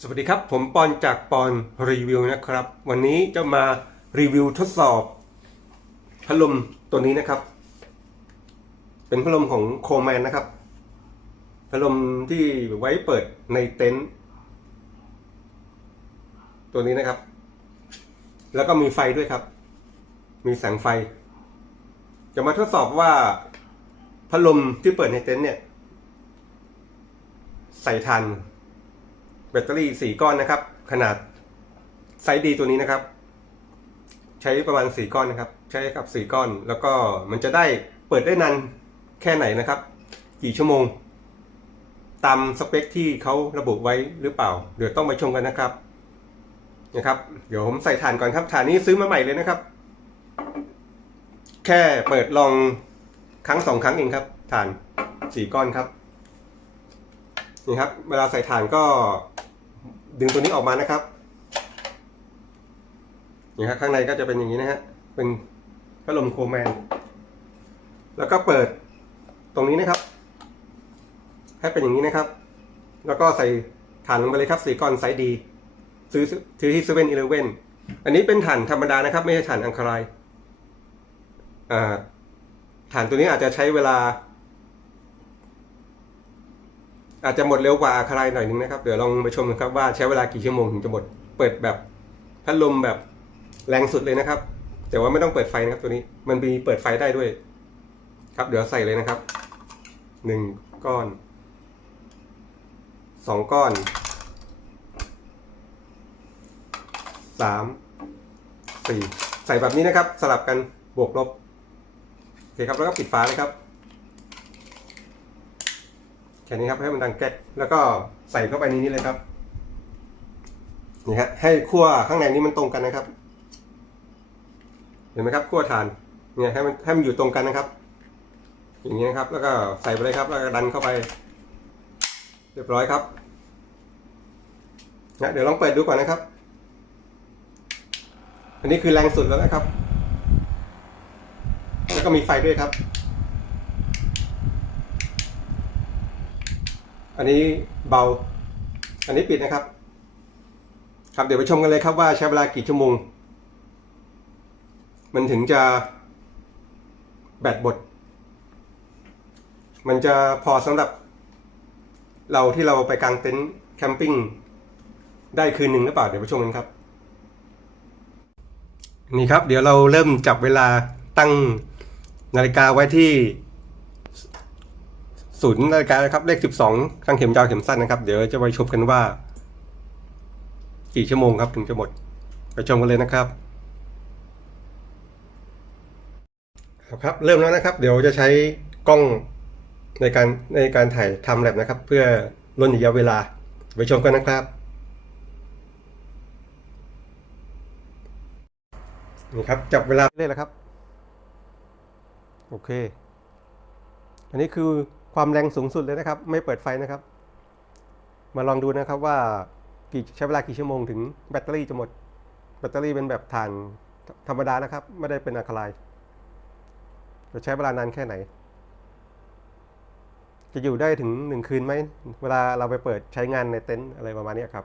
สวัสดีครับ ผมปอนจากปอนรีวิวนะครับ วันนี้จะมารีวิวทดสอบพัดลมตัวนี้นะครับ เป็นพัดลมของโคแมนนะครับพัดลมที่ไว้เปิดในเต็นท์ตัวนี้นะครับ แล้วก็มีไฟด้วยครับ มีแสงไฟ จะมาทดสอบว่าพัดลมที่เปิดในเต็นท์เนี่ย ใส่ทัน แบตเตอรี่สี่ก้อนนะครับ ขนาดไซส์ดีตัวนี้นะครับ ใช้ประมาณสี่ก้อนนะครับ ใช้กับสี่ก้อน แล้วก็มันจะได้เปิดได้นานแค่ไหนนะครับ กี่ชั่วโมง ตามสเปคที่เขาระบุไว้หรือเปล่า เดี๋ยวต้องไปชมกันนะครับนะครับ เดี๋ยวผมใส่ถ่านก่อนครับถ่านนี้ซื้อมาใหม่เลยนะครับ แค่เปิดลองครั้งสองครั้งเองครับถ่านสี่ก้อนครับนี่ครับ เวลาใส่ถ่านก็ ดึงตัวนี้ออกมานะครับนี่ครับข้างในก็จะเป็นอย่างนี้นะฮะเป็นพัดลมโคแมน แล้วก็เปิดตรงนี้นะครับให้เป็นอย่างนี้นะครับ แล้วก็ใส่ถ่านลงไปเลยครับสีก้อนไซส์ดีซื้อซื้อที่เซเว่นอีเลเว่นอันนี้เป็นถ่านธรรมดานะครับ ไม่ใช่ถ่านอังคารายอ่าถ่านตัวนี้อาจจะใช้เวลา อาจจะหมดเร็วกว่าอาคารายหน่อยนึงนะครับ เดี๋ยวลองไปชมกันครับว่าใช้เวลากี่ชั่วโมงถึงจะหมด เปิดแบบพัดลมแบบแรงสุดเลยนะครับ แต่ว่าไม่ต้องเปิดไฟนะครับตัวนี้ มันมีเปิดไฟได้ด้วย ครับ เดี๋ยวใส่เลยนะครับ หนึ่งก้อน สองก้อน สาม สี่ ใส่แบบนี้นะครับ สลับกันบวกลบ โอเคครับ แล้วก็ปิดฝาเลยครับ แค่นี้ครับให้มันดังแก๊กแล้วก็ใส่เข้าไปในนี้เลยครับนี่ฮะให้ขั้วข้างในนี้มันตรงกันนะครับ เห็นไหมครับขั้วฐานเนี่ยให้มันให้มันอยู่ตรงกันนะครับ อย่างนี้นะครับ แล้วก็ใส่ไปเลยครับ แล้วก็ดันเข้าไป เรียบร้อยครับนะเดี๋ยวลองเปิดดูก่อนนะครับ อันนี้คือแรงสุดแล้วนะครับ แล้วก็มีไฟด้วยครับ อันนี้เบา อันนี้ปิดนะครับ ครับเดี๋ยวไปชมกันเลยครับว่าใช้เวลากี่ชั่วโมง มันถึงจะแบตหมดมันจะพอสำหรับ เราที่เราไปกางเต็นท์แคมปิ้งได้คืนหนึ่งหรือเปล่าเดี๋ยวไปชมกันครับ นี่ครับ เดี๋ยวเราเริ่มจับเวลาตั้งนาฬิกาไว้ที่ ศูนย์นาฬิกานะครับ เลขสิบสองข้างเข็มยาวเข็มสั้นนะครับ เดี๋ยวจะไปชมกันว่า กี่ชั่วโมงครับถึงจะหมด ไปชมกันเลยนะครับครับครับเริ่มแล้วนะครับ เดี๋ยวจะใช้กล้องในการในการถ่ายทำแลบนะครับ เพื่อลดระยะเวลาไปชมกันนะครับนี่ครับจับเวลาเลยแล้วครับ โอเค อันนี้คือ ความแรงสูงสุดเลยนะครับ ไม่เปิดไฟนะครับ มาลองดูนะครับว่ากี่ใช้เวลากี่ชั่วโมงถึงแบตเตอรี่จะหมด แบตเตอรี่เป็นแบบถ่านธรรมดานะครับ ไม่ได้เป็นอะคาไลจะใช้เวลานานแค่ไหน จะอยู่ได้ถึงหนึ่งคืนไหม เวลาเราไปเปิดใช้งานในเต็นท์อะไรประมาณนี้ครับ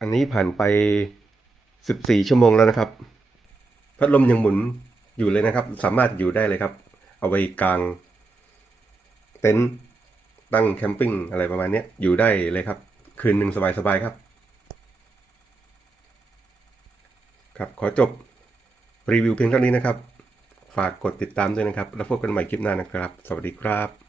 อันนี้ผ่านไป 14 ชั่วโมงแล้วนะครับ พัดลมยังหมุนอยู่เลยนะครับ สามารถอยู่ได้เลยครับ เอาไว้กลางเต็นท์ตั้งแคมปิ้งอะไรประมาณนี้อยู่ได้เลยครับ คืนหนึ่งสบายๆครับ ครับขอจบรีวิวเพียงเท่านี้นะครับ ฝากกดติดตามด้วยนะครับ แล้วพบกันใหม่คลิปหน้านะครับ สวัสดีครับ